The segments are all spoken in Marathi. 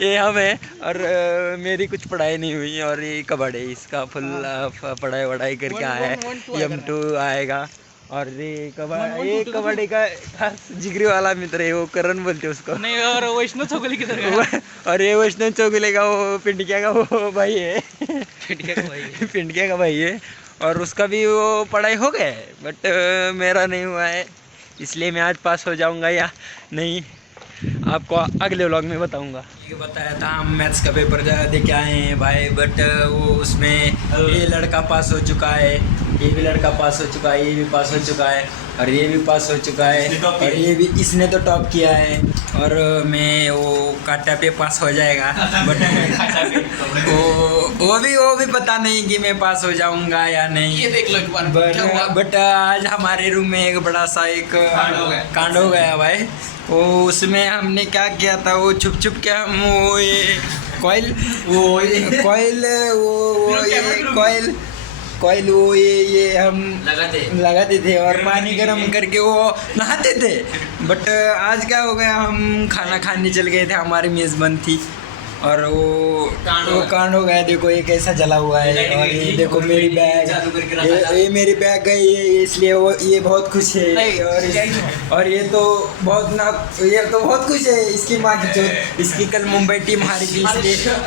ये हम है और मेरी कुछ पढ़ाई नहीं हुई और ये कबड्डी इसका फुल पढ़ाई वढ़ाई करके आया है। M2 आएगा और ये कबड्डी का खास जिगरी वाला मित्र है, वो करण बोलते उसको। नहीं, और वैष्णव चौगुले किधर गया? और ये वैष्णव चौगुले का वो पिंडिया का वो भाई है। पिंडिया का भाई है। पिंडिया का भाई है और उसका भी वो पढ़ाई हो गया है, बट मेरा नहीं हुआ है, इसलिए मैं आज पास हो जाऊंगा या नहीं आपको अगले व्लॉग में बताऊंगा। ये बताया था हम मैथ्स का पेपर दे के आए हैं भाई, बट वो उसमें ये लड़का पास हो चुका है, ये भी लड़का पास हो चुका है, ये भी पास हो चुका है और ये भी पास हो चुका है और ये भी, इसने तो टॉप किया है और मैं वो काटा पे पास हो जाएगा, बट वो भी पता नहीं कि मैं पास हो जाऊंगा या नहीं। ये देख लो एक बार। बट आज हमारे रूम में एक बड़ा सा एक कांड हो गया भाई। वो उसमें हमने क्या किया था, वो छुप छुप के हम वो ये कॉइल वो ये हम लगाते थे और पानी गर्म करके वो नहाते थे। बट आज क्या हो गया, हम खाना खाने चल गए थे, हमारी मेज़ बंद थी और वो कांड हो गया। देखो ये कैसा जला हुआ है और ये देखो मेरी बैग, ये मेरी बैग गई है, इसलिए वो ये बहुत खुश है और ये तो बहुत खुश है। इसकी माँ की चोट, इसकी कल मुंबई टीम हारी थी,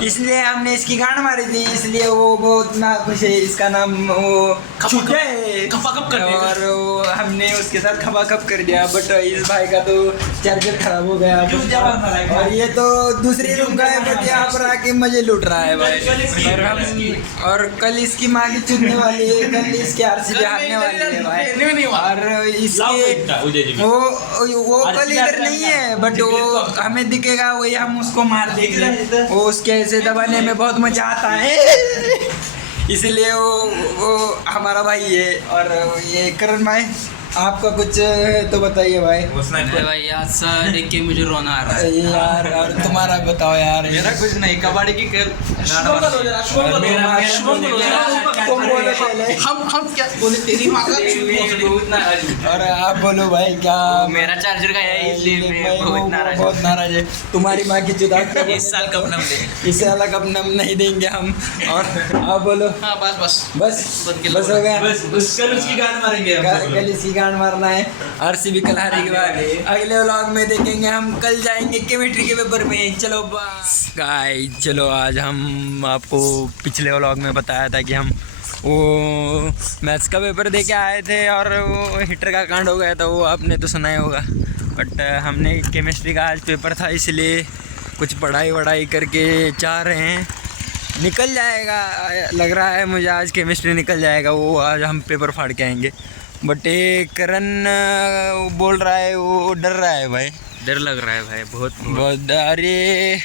इसलिए हमने इसकी गांड मारी थी, इसलिए वो बहुत ना खुश है। इसका नाम वो छुट्टा है और वो हमने उसके साथ खपाखप कर दिया। बट इस भाई का तो चार्जर खराब हो गया और ये तो दूसरी रूम का है, बट यहाँ पर आके मजे लूट रहा है भाई। और कल इसकी माँ की चुनने वाली है, कल इसके RCB हारने वाली है भाई। और इसके वो कल इधर नहीं है, बट वो हमें दिखेगा, वही हम उसको मार देंगे। वो उसके ऐसे दबाने में बहुत मजा आता है, इसलिए वो हमारा भाई है। और ये करण भाई आपका कुछ तो बताइए भाई। भाई आज देख के मुझे रोना आ रहा है यार। और तुम्हारा बताओ यार। मेरा कुछ नहीं, कबड्डी की हम क्या बोले, तेरी माँ का। और आप बोलो भाई क्या। मेरा चार्जर का है, इसलिए मैं बहुत नाराज है। तुम्हारी माँ की जुदा इस साल कब नम दे, इस साल कब नम नहीं देंगे हम। और आप बोलो। हाँ बस हो गया। कल उसकी गान मारेंगे, कल इसकी गांड मारना है। RCB कल हारेगी भाई। अगले व्लॉग में देखेंगे हम, कल जाएंगे केमिस्ट्री के पेपर में। चलो गाइस, चलो आज हम आपको पिछले व्लॉग में बताया था कि हम वो मैथ्स का पेपर दे के आए थे और वो हीटर का कांड हो गया था, वो आपने तो सुना ही होगा। बट हमने केमिस्ट्री का आज पेपर था, इसलिए कुछ पढ़ाई वढ़ाई करके चाह रहे हैं निकल जाएगा। लग रहा है मुझे आज केमिस्ट्री निकल जाएगा, वो आज हम पेपर फाड़ के आएंगे। बट ये करण बोल रहा है, वो डर रहा है भाई, डर लग रहा है भाई बहुत। अरे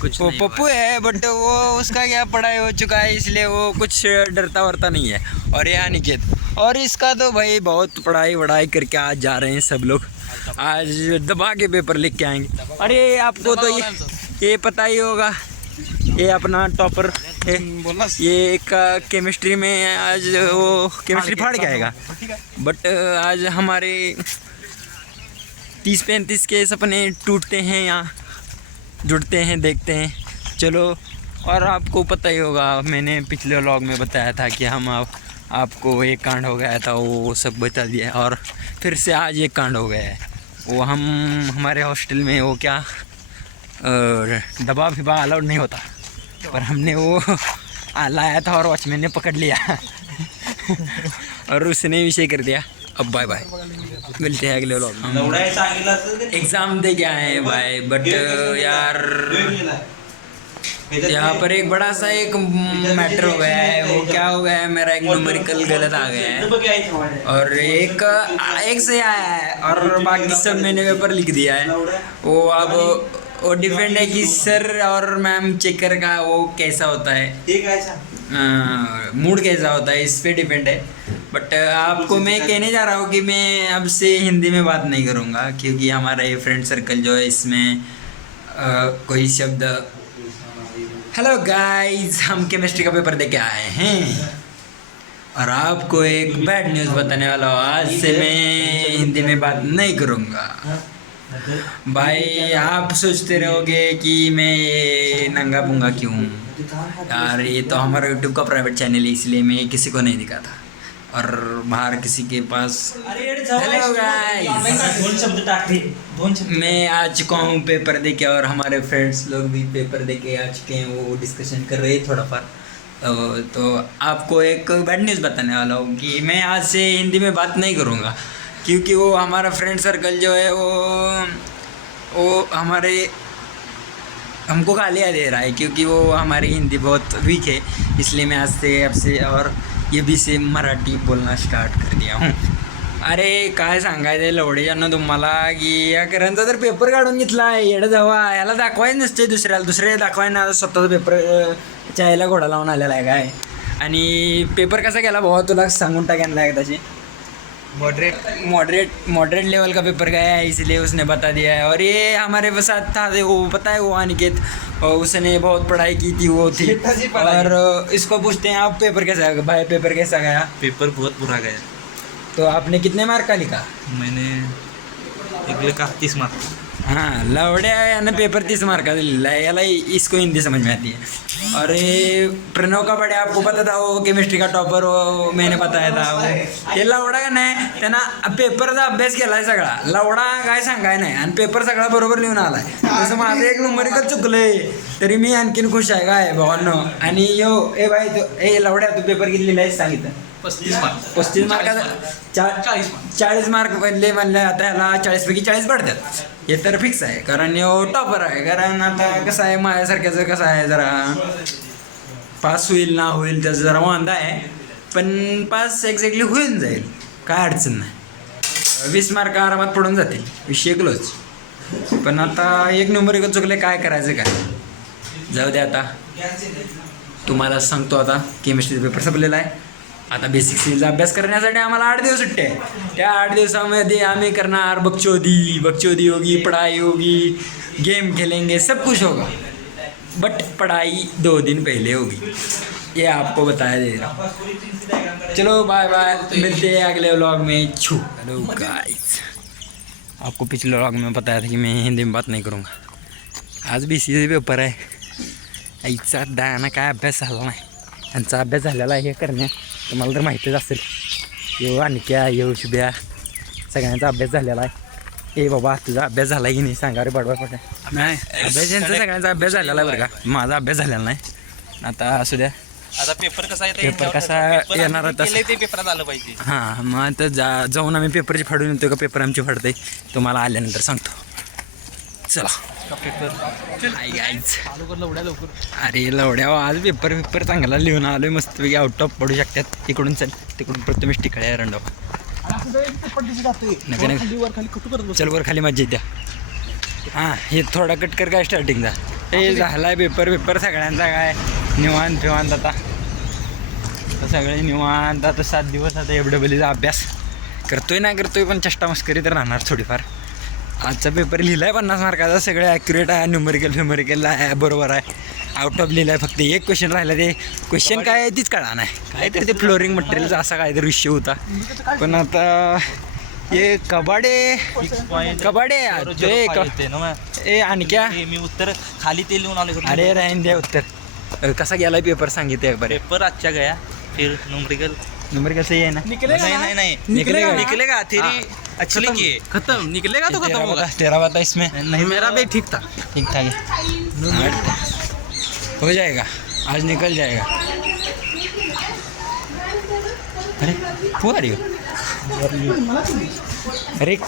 कुछ वो पप्पू है, बट वो उसका क्या पढ़ाई हो चुका है, इसलिए वो कुछ डरता वरता नहीं है। और ये अनिकेत, और इसका तो भाई बहुत पढ़ाई वढ़ाई करके आज जा रहे हैं सब लोग, आज दबा के पेपर लिख के आएंगे। अरे आपको तो ये पता ही होगा, ये अपना टॉपर है, ये एक केमिस्ट्री में आज वो केमिस्ट्री फाड़ के आएगा। बट आज हमारे 30-35 के सपने टूटते हैं या जुड़ते हैं, देखते हैं। चलो, और आपको पता ही होगा, मैंने पिछले व्लॉग में बताया था कि हम आपको एक कांड हो गया था, वो सब बता दिया और फिर से आज एक कांड हो गया है। वो हमारे हॉस्टल में वो क्या दबा फिबा अलाउड नहीं होता, पर हमने वो लाया था और वॉचमैन ने पकड़ लिया और उसने विषय कर दिया। अब बाय बाय, मिलते हैं अगले व्लॉग में। एग्ज़ाम दे के आए हैं भाई, बट यार यहाँ पर एक बड़ा सा एक मैटर हो गया है। वो क्या हो गया है, मेरा एक न्यूमेरिकल गलत आ गया है और एक से आया है और बाकी सब मैंने पेपर लिख दिया है। वो अब वो डिपेंड है कि सर और मैम चेकर का वो कैसा होता है, मूड कैसा होता है, इस पे डिपेंड है। बट आपको मैं कहने जा रहा हूँ कि मैं अब से हिंदी में बात नहीं करूँगा, क्योंकि हमारा ये फ्रेंड सर्कल जो है इसमें कोई शब्द। हेलो गाइस, हम केमिस्ट्री का पेपर दे के आए हैं और आपको एक बैड न्यूज़ बताने वाला हूँ। आज से मैं हिंदी में बात नहीं करूँगा। भाई आप सोचते रहोगे कि मैं ये नंगा पुंगा क्यों हूँ यार, ये तो हमारा यूट्यूब का प्राइवेट चैनल है, इसलिए मैं किसी को नहीं दिखाता और बाहर किसी के पास। हेलो गाइस, मैं आ चुका हूँ पेपर दे के और हमारे फ्रेंड्स लोग भी पेपर दे के आ चुके हैं, वो डिस्कशन कर रहे हैं थोड़ा पर। तो आपको एक बैड न्यूज़ बताने वाला हूँ कि मैं आज से हिंदी में बात नहीं करूँगा, क्योंकि वो हमारा फ्रेंड सर्कल जो है वो हमको गालियाँ दे रहा है, क्योंकि वो हमारी हिंदी बहुत वीक है। इसलिए मैं आज से आपसे और ये भी से मराठी बोलना स्टार्ट कर दिया हूँ। अरे काय सांगायचं लवडेयांना तुम्हाला की या करणचा तर पेपर काढून घेतला आहे, येडं जावा, याला दाखवायचं नसते दुसऱ्याला दाखवायला स्वतःचा पेपर चायला घोडा लावून आलेला आहे काय। आणि पेपर कसा गेला भावा तुला सांगून टाकायला एकदाची। मॉडरेट लेवल का पेपर गया है, इसलिए उसने बता दिया है। और ये हमारे साथ था, वो पता है वो अनिकेत, उसने बहुत पढ़ाई की थी, वो थी। और इसको पूछते हैं आप पेपर कैसा गया भाई, पेपर कैसा गया? पेपर बहुत बुरा गया। तो आपने कितने मार्क का लिखा? मैंने एक लिखा 30 मार्क। हाँ, लवड़े याने पेपर 30 मार्क का लिखा है, याला इसको हिंदी समझ में आती है। और ये प्रणव का बड़े आपको पता था, वो केमिस्ट्री का टॉपर, वो मैंने बताया था। ते लवडा का नाही त्यांना पेपरचा अभ्यास केला आहे सगळा, लवडा काय सांगाय नाही आणि पेपर सगळा बरोबर लिहून आलाय। तसं माझं एक न्यूमेरिकल चुकलंय तरी मी आणखीन खुश आहे काय भावांनो। आणि यो ए भाई ए लवड्या तू पेपर किती लिहिलाय सांगितलं? 35 मार्काचा 40 मार्क म्हणले आता ह्याला 40 पैकी 40 पडतात, हे तर फिक्स आहे, कारण यो टॉपर आहे। कारण आता कसं आहे माझ्यासारख्याचं कसं आहे, जरा पास होईल ना होईल त्याचं जरा वांदा आहे, पण पास एक्झॅक्टली होऊन जाईल, काय अडचण नाही। 20 मार्क आरामात पडून जातील, विषय क्लोज। पण आता एक न्यूमेरिकल चुकले, काय करायचं काय, जाऊ दे। आता तुम्हाला सांगतो, आता केमिस्ट्रीचा पेपर संपलेला आहे, आता बेसिक सिरीजचा अभ्यास करण्यासाठी आम्हाला 8 दिवस सुट्टे आहे। त्या 8 दिवसामध्ये आम्ही करणार बकचोदी होगी, पढ़ाई होगी, गेम खेलेंगे, सब कुछ होगा, बट पढ़ाई 2 दिन पहले होगी, ये आपको बताया दे रहा हूँ। चलो बाय बाय, मिलते हैं अगले व्लॉग में। छू हेलो गाइस, आपको पिछले व्लॉग में बताया था कि मैं हिंदी में बात नहीं करूँगा। आज BCA पेपर आहे, आईचा दाना काय अभ्यास झाला नाही, यांचा अभ्यास झालेला आहे हे करण्या, तुम्हाला तर माहितीच असेल। यो अनिक्या, यो शुभ्या, सगळ्यांचा अभ्यास झालेला आहे। ए बाबा तुझा अभ्यास झाला की नाही सांगा रे, बडबड पडा नाही। अभ्यास यांचा सगळ्यांचा अभ्यास झालेला आहे बरं का, माझा अभ्यास झालेला नाही। आता असू द्या, आता पेपर कसा पेपर कसा येणार तसं ते पेपरात आलं पाहिजे। हां, मग आता जाऊन आम्ही पेपरची फाडून येतो का पेपर आमची फाडते, तुम्हाला आल्यानंतर सांगतो। चला लवकर अरे लवड्या, आज पेपर चांगला लिहून आलोय, मस्तपैकी आउट ऑफ पडू शकतात। इकडून चल, तिकडून प्रथमेश टिकळ्या रंडव, चल वर खाली मज्जा येत्या। हां, हे थोडा कट कर काय स्टार्टिंगचा, हे झालाय पेपर सगळ्यांचा काय निवांत आता सगळे निवांत। आता 7 दिवस आता FWचा अभ्यास करतोय पण चष्टा मस्करी तर राहणार थोडीफार। आजचा पेपर लिहिलाय 50 मार्काचा, सगळे ॲक्युरेट आहे, न्यूमेरिकल आहे, बरोबर आहे, आउट ऑफ लिहिलाय। फक्त एक क्वेश्चन राहिला, ते क्वेश्चन काय आहे तीच कळा नाही, काहीतरी ते फ्लोरिंग मटेरियलचा असा काहीतरी विषय होता। पण आता हे कबाडे ए आणि क्या मी उत्तर खाली ते लिहून आलो। अरे राहीन द्या उत्तर, कसा गेलाय पेपर सांगितलं एक बार। पेपर अच्छा गया, फिर न्यूमेरिकल सही है ना? नहीं निकलेगा थेरी अच्छी लिखी है, खत्म निकलेगा तो खत्म होगा। तेरा बता इसमें? नहीं मेरा भी ठीक था हो जाएगा, आज निकल जाएगा। अरे हो रही हो, अरे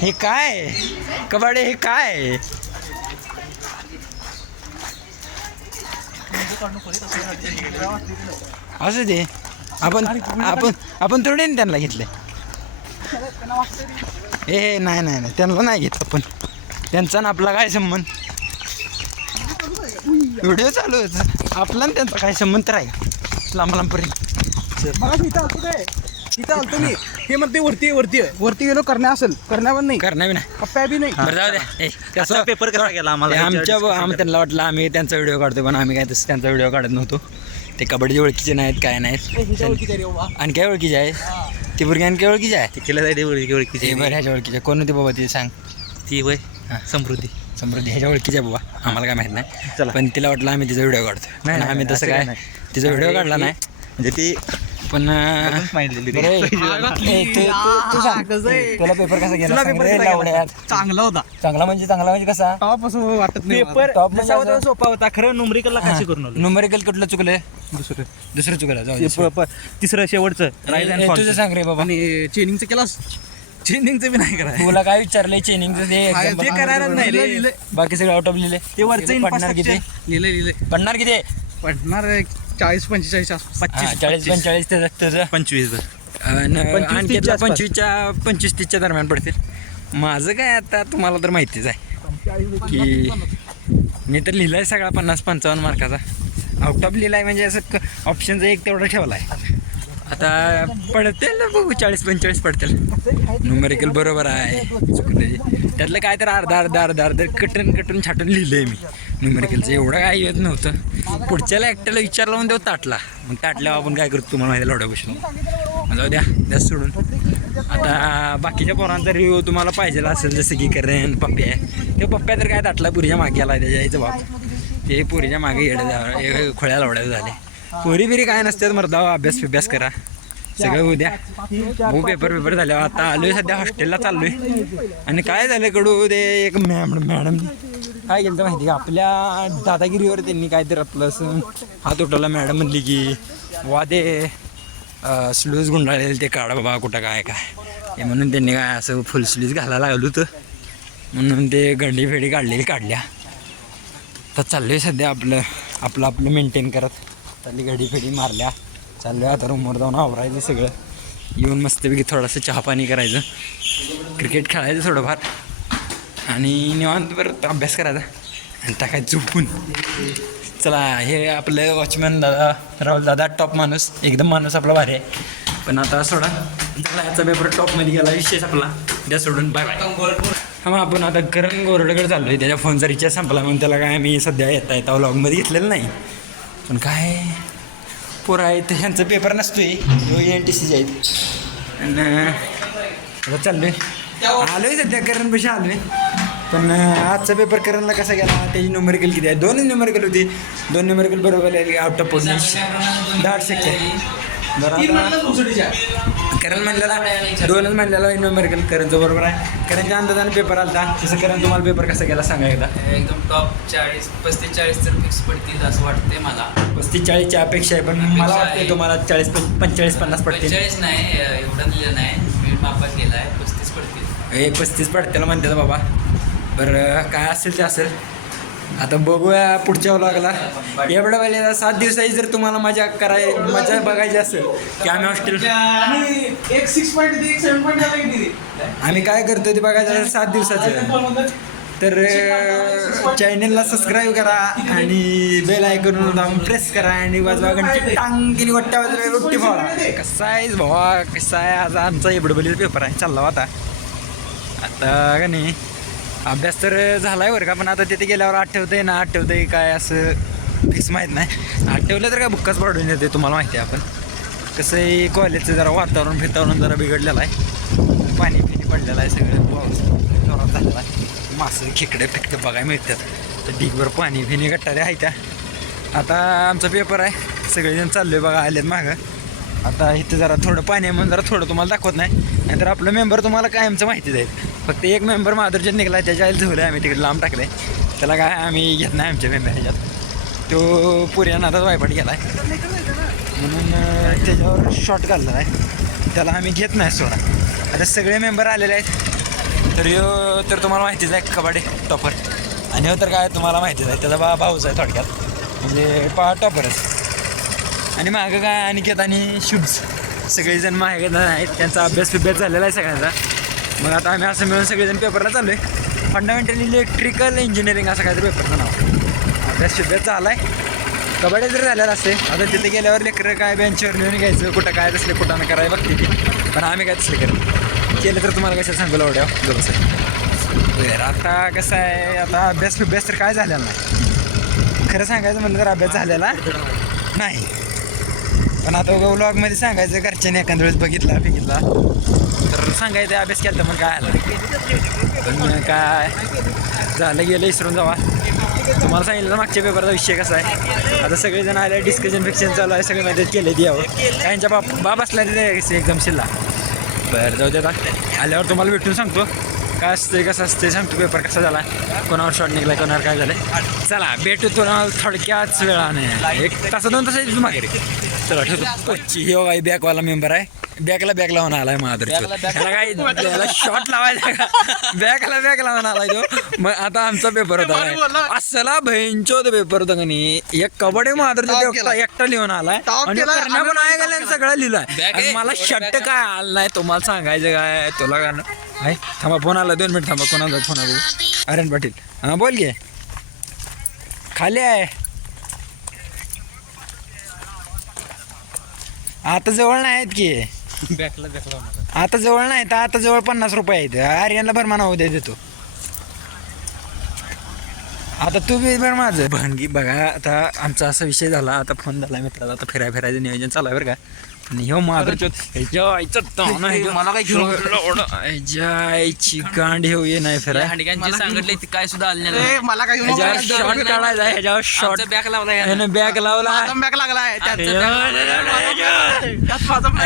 हे काय कबाडे, हे काय असं ते आपण थोडे त्यांना घेतले। ए नाही त्यांना नाही घेत आपण, त्यांचा ना आपला काय संबंध, व्हिडिओ चालू आहे आपला आणि त्यांचा काय संबंध तर आहे का लांबपर्यंत। इथं आलतो मी, हे म्हणते वरती गेलो, करण्या असेल, करण्या पण नाही, करण्या बी नाही, पप्प्या बी नाही। बरं जाऊ द्या, त्याचा पेपर कसा गेला आम्हाला आम्ही त्यांना वाटलं आम्ही त्यांचा व्हिडिओ काढतो, पण आम्ही काय तसं त्यांचा व्हिडिओ काढत नव्हतो। ते कबड्डी ओळखीचे नाहीत, काय नाहीत, आणि काय ओळखीचे आहे ती पोरगी, आणि काय ओळखीचे आहे केलं जाते ओळखीचे बरं, ह्याच्या ओळखीचे कोण होते बाबा ते सांग? ती वय समृद्धी समृद्धी ह्याच्या ओळखीच्या बाबा आम्हाला काय माहित नाही चला. पण तिला वाटलं आम्ही तिचा व्हिडिओ काढतो नाही, पण आम्ही नाही, तसं असं काय काय तिचा व्हिडिओ काढला नाही म्हणजे ती पण बरं, तू सांग तुला पेपर कसा गेला तुला सांग पेपर रे, कसा गेला? लावड्यात. चांगला होता चांगला म्हणजे कसा टॉप असं वाटत नाही पेपर top म्हणजे जसा होता असं- सोपा होता खरं नुमरिकलला कशी करून आलो न्यूमेरिकल कुठलं चुकलंय दुसरं दुसरं चुकलं जाऊ दे. तिसरं शेवटचं राईट ए, तुझं सांग रे बाबा आणि चेनिंगचं केलास चेनिंगचं बी नाही करायचं तुला काय विचारलंय चेनिंगचं ते काय exam ते बघ. करायला नाही रे. लिहिलंय. बाकी सगळं आउट ऑफ लिहिले ते वरचं पडणार किती लिहिलंय पडणार किती पडणार 40-45 आसपास 40-45 त्याचं 25 आणखी 30च्या आसपास. 25-30च्या दरम्यान पडतील माझं काय आता तुम्हाला तर माहितीच आहे की मी तर लिहिलाय सगळा 50-55 मार्काचा आउट ऑफ लिहिलाय म्हणजे असं ऑप्शनचा एक तेवढा ठेवला आहे आता पडतील ना बघू 40-45 पडतील न्यूमेरिकल बरोबर आहे चुकलं त्यातलं काय तर अर्धा कटून छाटून लिहिलंय मी न्यूमेरिकलचं एवढं काय येत नव्हतं पुढच्याला एकट्याला विचारलं म्हणून तेव्हा ताटला मग ताटल्यावर आपण काय करतो तुम्हाला माहिती लवड्या गोष्टी जाऊ द्या सोडून आता बाकीच्या पोरांचा रिव्ह्यू तुम्हाला पाहिजे असेल जसं की करेन पप्पी आहे ते पप्प्या तर काय ताटला पुरीच्या मागे आला त्याच्या यायचं बाप ते पुरीच्या मागे येडे खोळ्या लवड्या झाले पुरी बिरी काय नसतात मर्दा अभ्यास करा सगळं उद्या भाऊ पेपर झाल्यावर आता आलोय सध्या हॉस्टेलला चाललोय आणि काय झालं कडू ते एक मॅडम काय केलं तर माहिती का आपल्या दादागिरीवर त्यांनी काय तर आपलं असं हात उठवला मॅडम म्हणली की वा ते स्लूज गुंडाळलेलं ते काढा बाबा कुठं काय हे म्हणून त्यांनी काय असं फुल स्लीज घालायला लागलो होतं म्हणून ते गंडी फेडी काढल्या तर चाललोय सध्या आपलं मेंटेन करत चालली घडी फेडी मारल्या चाललोय आता रूमवर जाऊन आवरायचं सगळं येऊन मस्तपैकी थोडंसं चहा पाणी करायचं क्रिकेट खेळायचं थोडंफार आणि निवांत परत अभ्यास करायचा आणि टाकायचं झोपून चला हे आपलं वॉचमॅन दादा राहुल दादा टॉप माणूस एकदम माणूस आपला भारी आहे पण आता सोडा चला याचा पेपर टॉपमध्ये गेला विशेष आपला द्या सोडून बाय बाय हा आपण आता करण गोरडकडे चाललो आहे त्याच्या फोनचा रिचार्ज संपला म्हणून त्याला काय मी सध्या येता व्लॉगमध्ये घेतलेलं नाही पण काय पोरं आहेत ह्यांचा पेपर नसतोय NTCचे आहेत आणि आता चाललो आहे आलो आहे सध्या करणपाशी आलो आहे पण आजचा पेपर करणला कसा गेला त्याची न्यूमेरिकल किती आहे 2 न्यूमेरिकल होती 2 न्यूमेरिकल बरोबर आहे आउट ऑफ 10% करण म्हणलेला 2च म्हणलेला न्यूमेरिकल करणचं बरोबर आहे करणच्या अंदाजाने पेपर आलता तसं करण तुम्हाला पेपर कसा गेला सांगा एकदा एकदम टॉप 35-40 तर फिक्स पडतील असं वाटते मला 35-40च्या अपेक्षा आहे पण मला वाटते तुम्हाला 40-45-50 पडतील 45 नाही एवढं लिहिलं नाही मी मापात गेला आहे 35 पडतील 35 पडतील म्हणतात बाबा बरं काय असेल ते असेल आता बघूया पुढच्या व्लॉगला एवढ्या वेळेला 7 दिवसाची जर तुम्हाला मजा बघायची असेल की आम्ही हॉस्टेल आणि एक 6 पॉईंट एक 7 पॉईंट आम्ही काय करतो ते बघायचं 7 दिवसाचं तर चॅनलला सबस्क्राईब करा आणि बेल आयकॉन दाबून प्रेस करा आणि वाजवा घंटी टांगीने वट्ट्या वाजवा रोटी फोडा कसा आहे भावा कसा आहे आज आमचा एवढं पेपर आहे चालला आता का नाही अभ्यास तर झाला आहे बरं का पण आता तिथे गेल्यावर आठवतंय काय असं फिक्स माहीत नाही आठवलं तर काय बुक्काच पडून येते तुम्हाला माहिती आहे आपण कसं आहे कॉलेजचं जरा वातावरण जरा बिघडलेलं आहे पाणी पडलेलं आहे सगळं पाऊस जोरात झालेला आहे मासं खेकडे बघायला मिळतात तर ढीकभर पाणी गट्टारे आहे त्या आता आमचा पेपर आहे सगळेजण चाललो आहे बघा आलेत मागं आता इथं जरा थोडं पाणी आहे म्हणून जरा थोडं तुम्हाला दाखवत नाही नाहीतर आपलं मेंबर तुम्हाला कायमचं माहितीच आहे फक्त एक मेंबर माधुरच्यात निघाला त्याच्या आईला झोलं आम्ही तिकडे लांब टाकले त्याला काय आम्ही घेत नाही आमच्या मेंबर ह्याच्यात तो पुऱ्यानं आता वायपाट गेला आहे म्हणून त्याच्यावर शॉट घालला आहे त्याला आम्ही घेत नाही सोडा आता सगळे मेंबर आलेले आहेत तर तुम्हाला माहितीच आहे कबड्डी टॉपर आणि हो तर काय तुम्हाला माहितीच आहे त्याचा भाऊच आहे थोडक्यात म्हणजे टॉपरच आणि मागं काय अनिकेत आणि शुभ्स सगळेजण मागे आहेत त्यांचा अभ्यास झालेला आहे सगळ्यांचा मग आता आम्ही असं मिळून सगळेजण पेपरला चाललो आहे फंडामेंटल इलेक्ट्रिकल इंजिनिअरिंग असं काहीतरी पेपरचं नाव अभ्यास झाला आहे कबड्डी जर झालेला असते आता तिथे गेल्यावर लेकरं काय बेंचवर लिहून घ्यायचं कुठं काय तसले कुठं ना करायला बघते ती पण आम्ही काय तसले केलं तर तुम्हाला कसं सांगू लावड्या बरं आता कसं आहे आता अभ्यास तर काय झालेला नाही खरं सांगायचं म्हणलं तर अभ्यास झालेला नाही पण आता व्लॉगमध्ये सांगायचं घरच्याने एखाद्या वेळेस बघितला तर सांगायचं अभ्यास केला तर मग काय आला पण काय झालं गेलं इसरून जावा. तुम्हाला सांगितलं मागच्या पेपरचा विषय कसा आहे. आता सगळेजण आले डिस्कशन फिक्शन चालू आहे. सगळे मदत केले ती यावं त्यांच्या बाप असल्या तिथे एकदम शिल्ला. बरं जाऊ दे आता आल्यावर तुम्हाला भेटून सांगतो काय असते कसं असते सांगतो पेपर कसा झाला कोणावर शॉर्ट निघाला कोणावर काय झालं. चला भेटू तुला थोडक्याच वेळाने 1 तास 2 तास येतो मागे. चला ठेवतो. ही काही बॅकवाला मेंबर आहे. बॅकला बॅक लावून आलाय माधुरी. त्याला काय त्याला शॉर्ट लावायचा का बॅक लावून आलाय तो. मग आता आमचा पेपर होता असला भयंचो पेपर होता का नाही. एक कबड्डी माधुरीचा एकटा लिहून आलाय आणि करण्या पण आहे गेला सगळं लिहिलाय. आणि मला शर्ट काय आलं नाही तुम्हाला सांगायचं काय तुला का नाही. थांबा फोन आला 2 मिनिट थांबा. कोणाचा फोन आला आर्यन पाटील. हां बोल घे खाली आहे. आता जवळ नाही आहेत की आता जवळ नाही तर आता जवळ 50 रुपये आहेत. आर्यनला भर म्हणा उद्या देतो. आता तू बी बरं माझं भणगी बघा. आता आमचा असा विषय झाला. आता फोन झाला मित्राचा. आता फिरायचं नियोजन चालू आहे बरं का. आणि ह्यो माधुर मला काय जायची गांड हे ये नाही फिराय सांगितले काय सुद्धा आले नाही. मला काय शॉर्ट काढायचा ह्याच्यावर शॉर्ट बॅग लावला बॅग लावला बॅक लागलाय आणि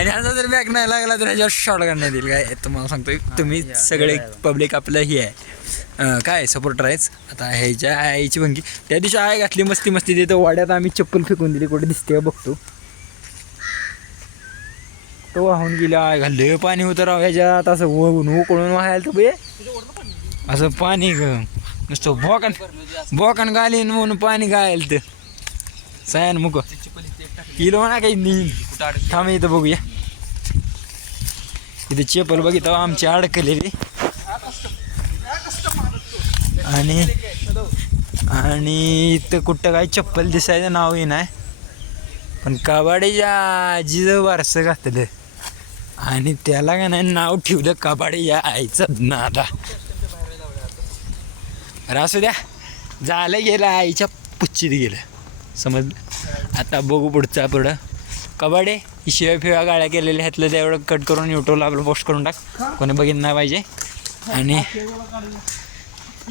ह्याचा जर बॅग नाही लागला तर ह्याच्यावर शॉर्ट करण्यात येईल. काय तुम्हाला सांगतोय तुम्ही सगळे पब्लिक आपलं हे आहे काय सपोर्टर आहेच. आता ह्याच्या आईची भंगी त्या दिवशी आय घातली मस्ती तिथं वाड्यात आम्ही चप्पल फेकून दिली. कुठे दिसते बघतो तो वाहून गेला. घालले पाणी होतं राव ह्याच्यात असं उकळून वाहायला तर बे असं पाणी नुसतं बोकन घालीन म्हणून पाणी गायल तर सयान मुक किलो ना काही नाही. थांब इथं बघूया इथं चेपल बघितलं आमची अडकलेली. आणि इथं कुठं काही चप्पल दिसायचं नावही नाही. पण कबाडीच्या आजीचं वारसं घातलं आणि त्याला का नाही नाव ठेवलं कबाडी या आईचं नादा. असू द्या झालं गेलं आईच्या पुच्चीत गेलं समजलं. आता बघू पुढं कबाडे ही शिव्या गाड्या केलेल्या ह्यातलं तेवढं कट करून यूट्यूबला आपलं पोस्ट करून टाक. कोणी बघितलं नाही पाहिजे. आणि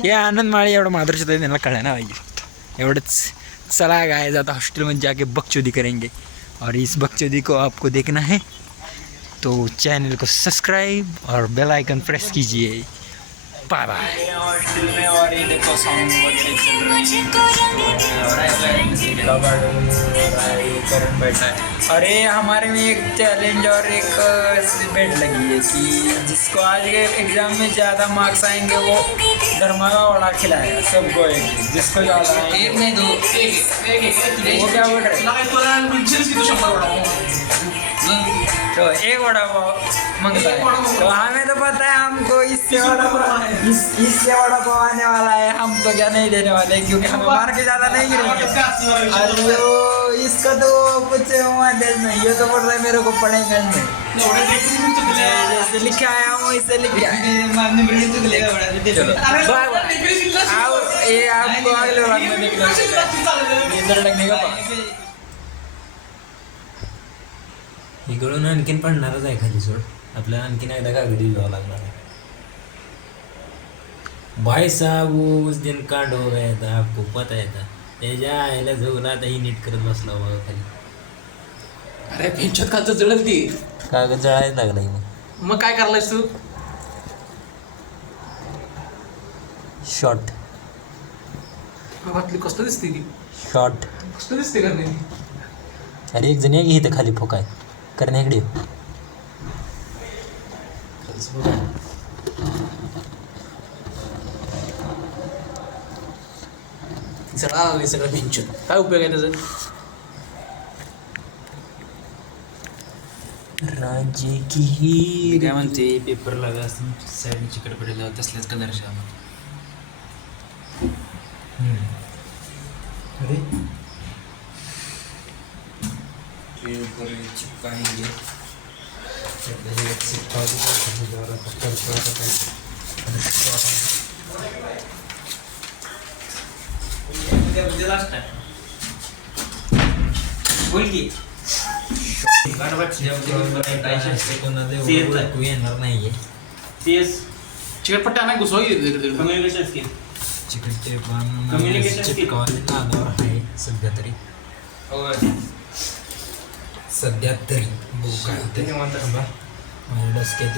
हे आनंद माळी एवढं माधुरचं त्यांना कळलं ना पाहिजे एवढंच. चला गाइस आता हॉस्टल में जाके बकचोदी करेंगे और इस बकचोदी को आपको देखना है तो चैनल को सब्सक्राइब और बेल आइकन प्रेस कीजिए. Bye bye. हॉस्टल में और ये देखो साउंड वगैरह चल रही है. अरे हमारे में एक चैलेंज और एक बेट लगी है कि जिसको आज के एग्जाम में ज़्यादा मार्क्स आएंगे वो धर्मा का वड़ा खिलाएगा सबको. एक जिसको ज़्यादा एक नहीं दो एक वो क्या बोल रहे तो एक वड़ा पाव मंगता है. तो हमें तो पता है हमको इससे वड़ा पाव आने वाला है. हम तो क्या नहीं देने वाले क्योंकि हमें मार के ज़्यादा नहीं गिरेंगे. अरे इसका तो कुछ नहीं. ये तो बोल रहा है मेरे को पढ़ेगा नहीं. जैसे लिखा आया हूँ इससे लिखा. Bye bye. आओ ये आपको अगले व्लॉग में देखना लगने का इकडून आणखीन पडणारच आहे खाली सोड. आपल्याला आणखीन एकदा कागदी जावं लागणार आहे. भाई साहब उस दिन कांड हो गया था आपको पता है था. त्याच्या आईला जवळ आता ही नीट करत बसला बघा खाली. अरे पेंचत खालचं जळल ती कागद जळायला लागलाय. मग काय करलायस तू. शॉर्ट वाटली कसं दिसते ती शॉर्ट कसं दिसते का नाही. अरे एक जण या की इथं खाली फोकाय करण्याकडे. जळा लागले सगळं पेंचत. काय उपयोग आहे त्याचा. राज्य की काय म्हणते पेपर लागा असं साईडने चिकटपडेला तसल्याच कलरच्या. अरे चिपकाएंगे. बोल की येणार नाहीये. तेच चिकटपट्ट्या नाही घुसवा कम्युनिकेशन स्किल चिकट ते Communication skill. चिटकावाले नादावर आहे सध्या तरी सध्या तरी बघू काय होते माझ्या डोसक्यात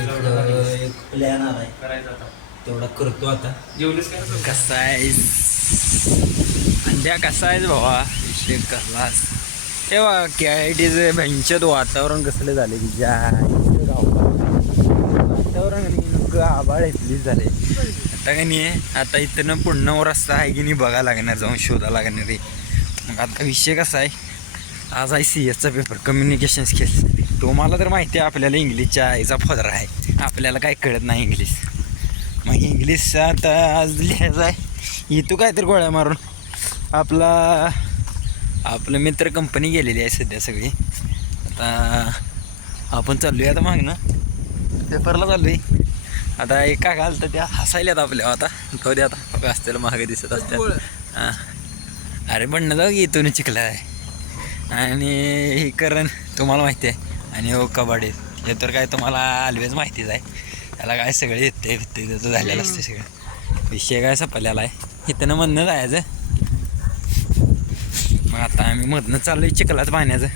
एक प्लॅन आलाय करायचं आता तेवढा करतो आता जेवलीस काय कसा आहे अंड्या कसा आहे भावा विषय कसलास हे बा KITचं भयंकर वातावरण कसले झाले की ज्या वातावरण नुकं आभाळ इथलीच झाले आता का नाही आता इथनं पुन्हा रस्ता आहे की नाही बघा लागणार जाऊन शोधा लागणार रे मग आता विषय कसा आहे आज आहे CS पेपर कम्युनिकेशन स्किल्स तुम्हाला तर माहिती आहे आपल्याला इंग्लिशच्या आईचा फदरा आहे आपल्याला काय कळत नाही इंग्लिश मग इंग्लिश आता आज लिहायचं आहे येतो काय तर गोळ्या मारून आपलं मित्र कंपनी गेलेली आहे सध्या सगळी आता आपण चाललो आहे आता माग ना पेपरला चाललो आहे आता एका घालतं त्या हसायल्यात आपल्या आता जाऊ दे आता बघा असतेला मागे दिसत असतात हां अरे म्हणणं जाऊ की येतो चिखला आहे आणि हे करण तुम्हाला माहिती आहे आणि हो कबड्डी हे तर काय तुम्हाला ऑलवेज माहितीच आहे त्याला काय सगळे येते त्याचं झालेलं असते सगळं विषय काय सपल्याला आहे इथं मधनं जायचं मग आता आम्ही मधनं चाललो आहे चिखलाच पाण्याचं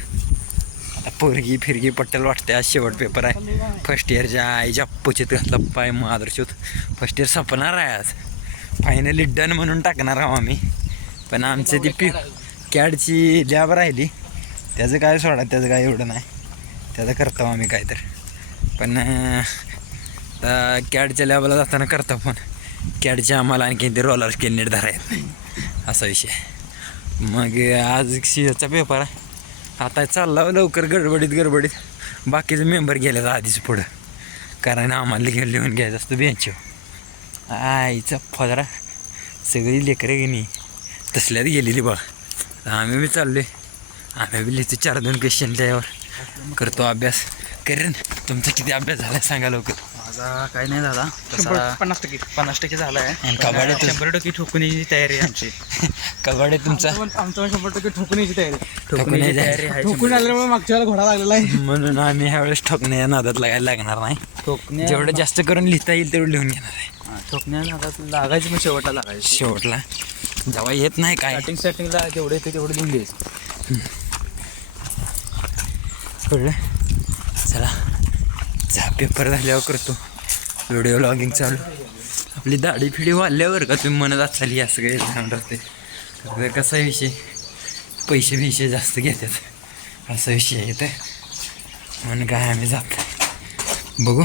आता पोरगी फिरगी पट्टेल वाटते आज शेवट पेपर आहे फर्स्ट इयरच्या आईच्या पुचित घातला पाय आदर्शोत फर्स्ट इयर संपणार आहे आज फायनली डन म्हणून टाकणार आहोत आम्ही पण आमची ती कॅडची लॅब राहिली त्याचं काय सोडा त्याचं काय एवढं नाही त्याचं करतो आम्ही काय तर पण कॅडच्या लॅबला जाताना करतो पण कॅडच्या आम्हाला आणखी ते रोलर स्केल नीट धरा येत नाही असा विषय मग आज CSचा पेपर आहे आता चालला लवकर गडबडीत बाकीचे मेंबर गेले आधीच पुढं कारण आम्हाला लिहून घ्यायचं असतं बेंचवर आईचा फदरा सगळी लेकरं गेली तसल्यात गेलेली बघा आम्ही बी चाललो आहे आम्ही बी लिहितो 4-2 क्वेश्चन त्यावर करतो अभ्यास करेन तुमचा किती अभ्यास झाला सांगा लवकर माझा काही नाही झाला तसा 50% झाला आहे आणि कबड्डी 100% ठोकण्याची तयारी आहे आमची कबड्डी तुमचा आमचं 100% ठोकण्याची तयारी ठोकण्याची तयारी आहे ठोकून आल्यामुळे मागच्या वेळेला घोडा लागलेला आहे म्हणून आम्ही ह्यावेळेस ठोकण्याच्या नादात लागायला लागणार नाही ठोकण्या जेवढं जास्त करून लिहिता येईल तेवढं लिहून घेणार आहे ठोकण्या लागायची मग शेवटला लागायची शेवटला जेव्हा येत नाही काय स्टार्टिंगला जेवढं येते तेवढं लिहून द्यायचं कळलं चला पेपर झाल्यावर करतो व्हिडिओ लॉगिंग चालू आपली दाढी फिडी वाढल्यावर का तुम्ही म्हणत असाल असं काही छान राहते तर कसा विषय पैसे जास्त घेतात असा विषय येतं म्हणून काय आम्ही जातो बघू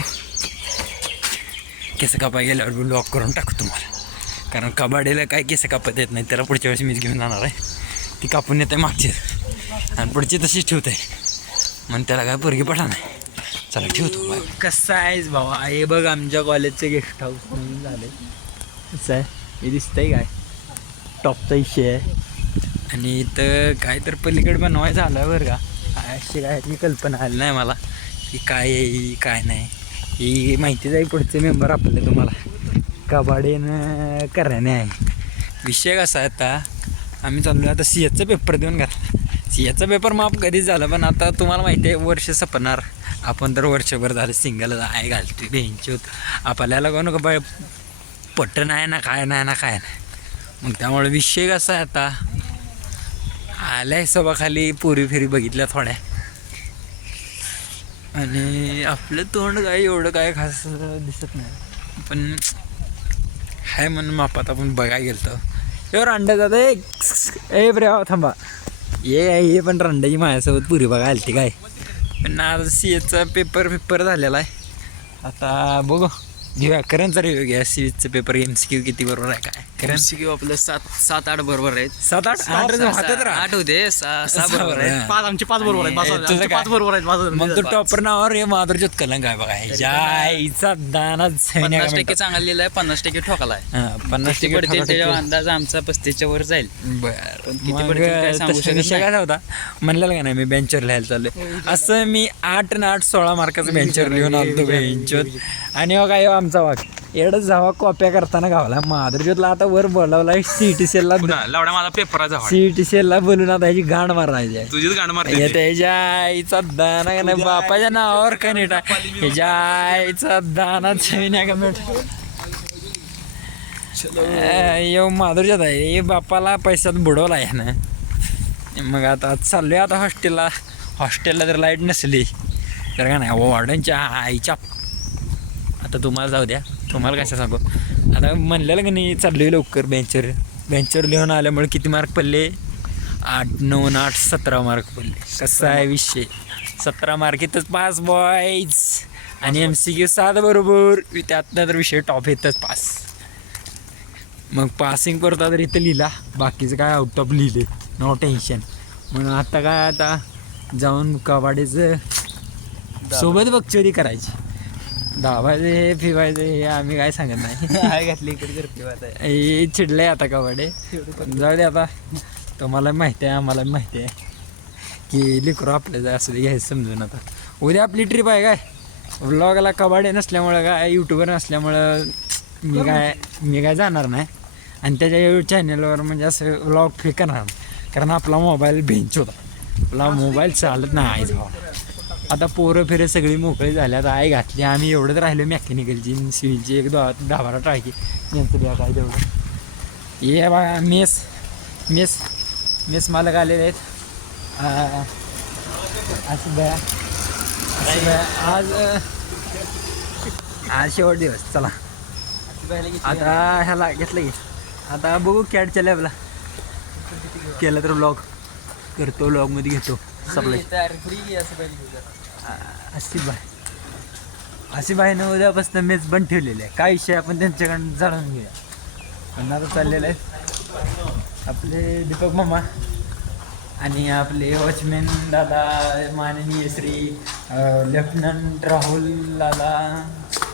केस कापाय गेल्यावर बी लॉक करून टाकू तुम्हाला कारण कबाडीला काय केस कापत येत नाही त्याला पुढच्या वेळेस मीच घेऊन जाणार आहे ती कापून येते मागची आणि पुढची तशीच ठेवते म्हणून त्याला काय पोरगी पडा नाही चला ठेवतो कसं आहेस भावा हे बघ आमच्या कॉलेजचं गेस्ट हाऊस म्हणून झालं कसं आहे हे दिसतंय काय टॉपचा विषय आहे आणि इथं काय तर पलीकडे बनवायचं आलं बरं का अशी काय ती कल्पना आली नाही मला की काय आहे काय नाही ही माहितीच आहे पुढचे मेंबर आपले तुम्हाला कबाडीनं करणे आहे विषय कसा आहे आता आम्ही चाललो आता CSचा पेपर देऊन घातला CSचा पेपर माफ कधीच झालं पण आता तुम्हाला माहिती आहे वर्ष संपणार आपण तर वर्षभर झालं सिंगल आहे घालतो बेंच होत आपल्याला कोण का पट्ट नाही ना काय नाही मग त्यामुळे विषय कसा आहे आता आल्या सभाखाली पुरी फेरी बघितल्या थोड्या आणि आपलं तोंड काय एवढं काय खास दिसत नाही पण हाय म्हणून मापात आपण बघायला गेलतो एवढं अंडा जातं ए ब्रेवा थांबा ये पण रंड्याची माझ्यासोबत पुरी बघा आली काय पण आज CSचा पेपर झालेला आहे आता बघू घेऊया करणचा रिव्ह्यू घ्या CSचा पेपर MCQ किती बरोबर आहे काय MCQ आपलं 7-8 बरोबर आहेत 7-8 होते 6 बरोबर आहेत 5 आमचे 5 बरोबर आहेत तुझं काय? 5 बरोबर आहेत मग तो टॉपर नावावर हे माधुरज्योत कलंक आहे बघा ह्याच्या आईचा दाना 50% चांगला लिहिला आहे 50% ठोकाला आहे 50% पडतील त्याच्या अंदाज आमचा 35च्या वर जाईल बरं किती मग पडतील काय सांगू तसं शकत विषय काय होता म्हणलेलं का नाही मी बेंचवर लिहायला चाललोय असं मी 8 आणि 8 16 मार्काचं बेंचवर लिहून आलतो बेंचवर आणि हो काय आमचा वाघ एवढंच जावा कॉप्या करताना गावला माधुरज्योतला आता वर बोलावला CET-CL लावडा माझा पेपर आहे CET-CL बोलून आता ह्याची गाण मारायची आहे तुझीच गाणं मारते ह्याच्या आईचा दाना का नाही बापाच्या नावावर का नाही ह्याच्या आईचा दाना छविन्या का मिठ यो माधुरच्यात आहे हे बापाला पैशात बुडवला आहे ना. मग आता चाललोय आता हॉस्टेलला जर लाईट नसली तर का नाही वॉर्डनच्या आईच्या. आता तुम्हाला जाऊ द्या, तुम्हाला कसं सांगू. आता म्हणलेलं का नाही चाललोय लवकर बेंचवर लिहून आल्यामुळे किती मार्क पडले 8, 9, 8, 17 मार्क पडले. कसा आहे विषय 17 मार्क इथंच पास बॉईज. आणि MCQ 7 बरोबर त्यातनं तर विषय टॉप येतच पास. मग पासिंग करता तर इथं लिहिला, बाकीचं काय आउट ऑफ लिहिले, नो टेन्शन. मग आता काय आता जाऊन कबाडीचं सोबत बकचोरी करायची. धावायचे हे फिवायचे हे आम्ही काय सांगत नाही. घातली इकडे फिरवायचं हे चिडलंय आता कबाडे. जाऊ दे आता, तुम्हाला माहिती आहे आम्हाला माहिती आहे की लेकरं आपल्याला असं घ्यायचं समजून. आता उद्या आपली ट्रिप आहे काय व्लॉगला कबाडे नसल्यामुळं काय यूट्यूबर नसल्यामुळं मी काय जाणार नाही. आणि त्याच्या यूट्यूब चॅनलवर म्हणजे असं व्लॉग फ्री करणार कारण आपला मोबाईल बेंच होता, आपला मोबाईल चालत नाही जावा. आता पोरं फिरे सगळी मोकळी झाली. आता आई घातली, आम्ही एवढंच राहिलो मेकॅनिकलची सिव्हिलची 10-12 टाकी यांचं द्या काय तेवढं. ये बघा मेस मालक आलेले आहेत. आज शेवट दिवस. चला आता ह्याला घेतलं की आता बघू कॅडच्या लॅबला केलं तर व्लॉग करतो, व्लॉगमध्ये घेतो सप्लाय. आसिफबाईनं उद्यापासून मेच बंद ठेवलेले आहे. काय विषय आपण त्यांच्याकडून जाणून घेऊया. पण आता चाललेलं आहे आपले दीपक मामा आणि आपले वॉचमॅन दादा माननीय श्री लेफ्टनंट राहुल दादा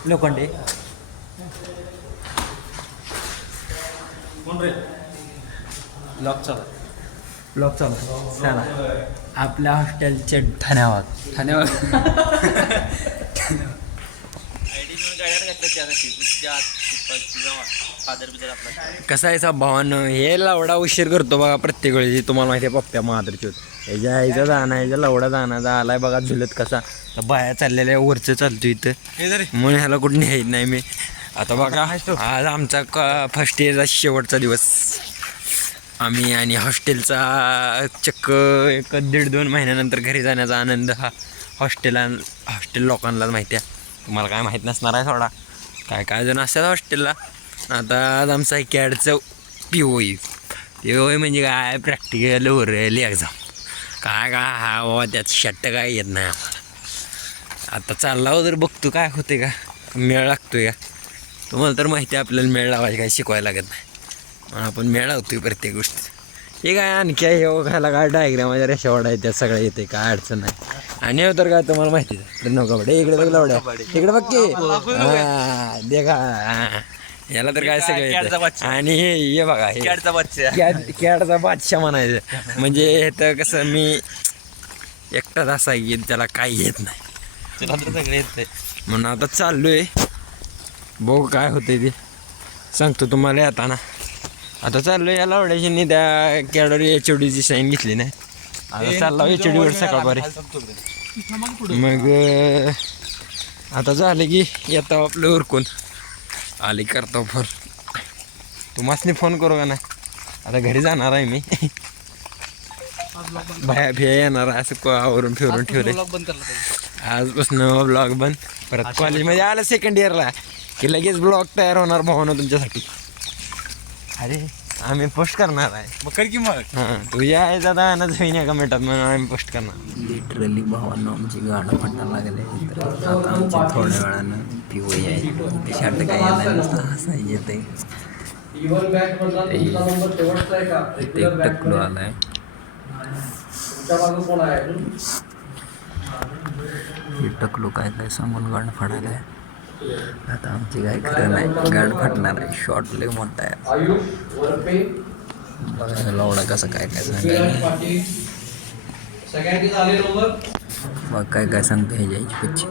लोखंडे. ब्लॉग चालू चला आपल्या हॉस्टेलचे धन्यवाद. कसा आहे भावानं हे लावडा उशीर करतो बघा प्रत्येक वेळी. तुम्हाला माहिती आहे पप्प्या महादरची होत याच्या आईचा दाना याच्या लावडा दानाचा आलाय बघा झुलत कसा. बाया चाललेल्या वरचं चालतो इथं म्हणून ह्याला कुठं न्यायच नाही मी. आता बघा आज आमचा फर्स्ट इयरचा शेवटचा दिवस. आम्ही आणि हॉस्टेलचा चक्क 1-1.5-2 महिन्यानंतर घरी जाण्याचा आनंद हा हॉस्टेल लोकांनाच माहिती आहे. तुम्हाला काय माहीत नसणार आहे थोडा, काय जण असतात हॉस्टेलला. आता आज आमचा कॅडचं POE म्हणजे काय प्रॅक्टिकल ओरल एक्झाम काय हा बाबा त्यात शट्ट काय येत नाही आम्हाला. आता चालला तर बघतो काय होते का मेळ लागतोय का. तुम्हाला तर माहिती आहे आपल्याला मेळ लावायची काय शिकवायला लागत नाही पण आपण मेळ लावतोय प्रत्येक गोष्टी. हे काय आणखी हे खायला काय डायग्राम माझ्या रेषा वाढायच्या त्यात सगळं येते काय अडचण नाही. आणि तर काय तुम्हाला माहिती आहे नका बडे इकडे बघ लावड्या इकडे बघ की हां देखा याला तर काय सगळं येतं. आणि हे बघा कॅडचा बादशाह म्हणायचं म्हणजे हे तर कसं मी एकटाच असा येत त्याला काही येत नाही त्याला तर सगळं येत म्हणून आता चाललोय बघू काय होते ते सांगतो तुम्हाला येताना. आता चाललोय या लावड्याची त्या कॅडवर HODची साईन घेतली नाही. आता चालला HODवर सकाळपारी. मग आता झालं की येतो आपलं उरकून आली करतो फोन. तुम्हाला फोन करू का नाही. आता घरी जाणार आहे मी बाया फिया येणार आहे असं आवरून फिरून ठेवले. आजपासून ब्लॉग बंद. परत कॉलेजमध्ये आलं सेकंड इयरला की लगेच ब्लॉग तयार होणार भावना तुमच्यासाठी. अरे आम्ही पोस्ट करणार आहे मग कर की मग. हां तुझ्या आहे दादा ना जमीन एका मिनिटात म्हणून आम्ही पोस्ट करणार. लिटरली भावांना आमची गाणं फटायला लागले. तर आता आमची थोड्या वेळानं POE आहे ते शर्ट काय असं येते ते टकलो आलाय. टकलो काय सांगून गाणं फाडायला आहे. आता आमची काय खरं नाही गाणं फाटणार आहे. शॉर्ट लय मोठा आहे बघा लावडा कसं काय सांगायला मग काय सांगतो हे जायची पिच्ची.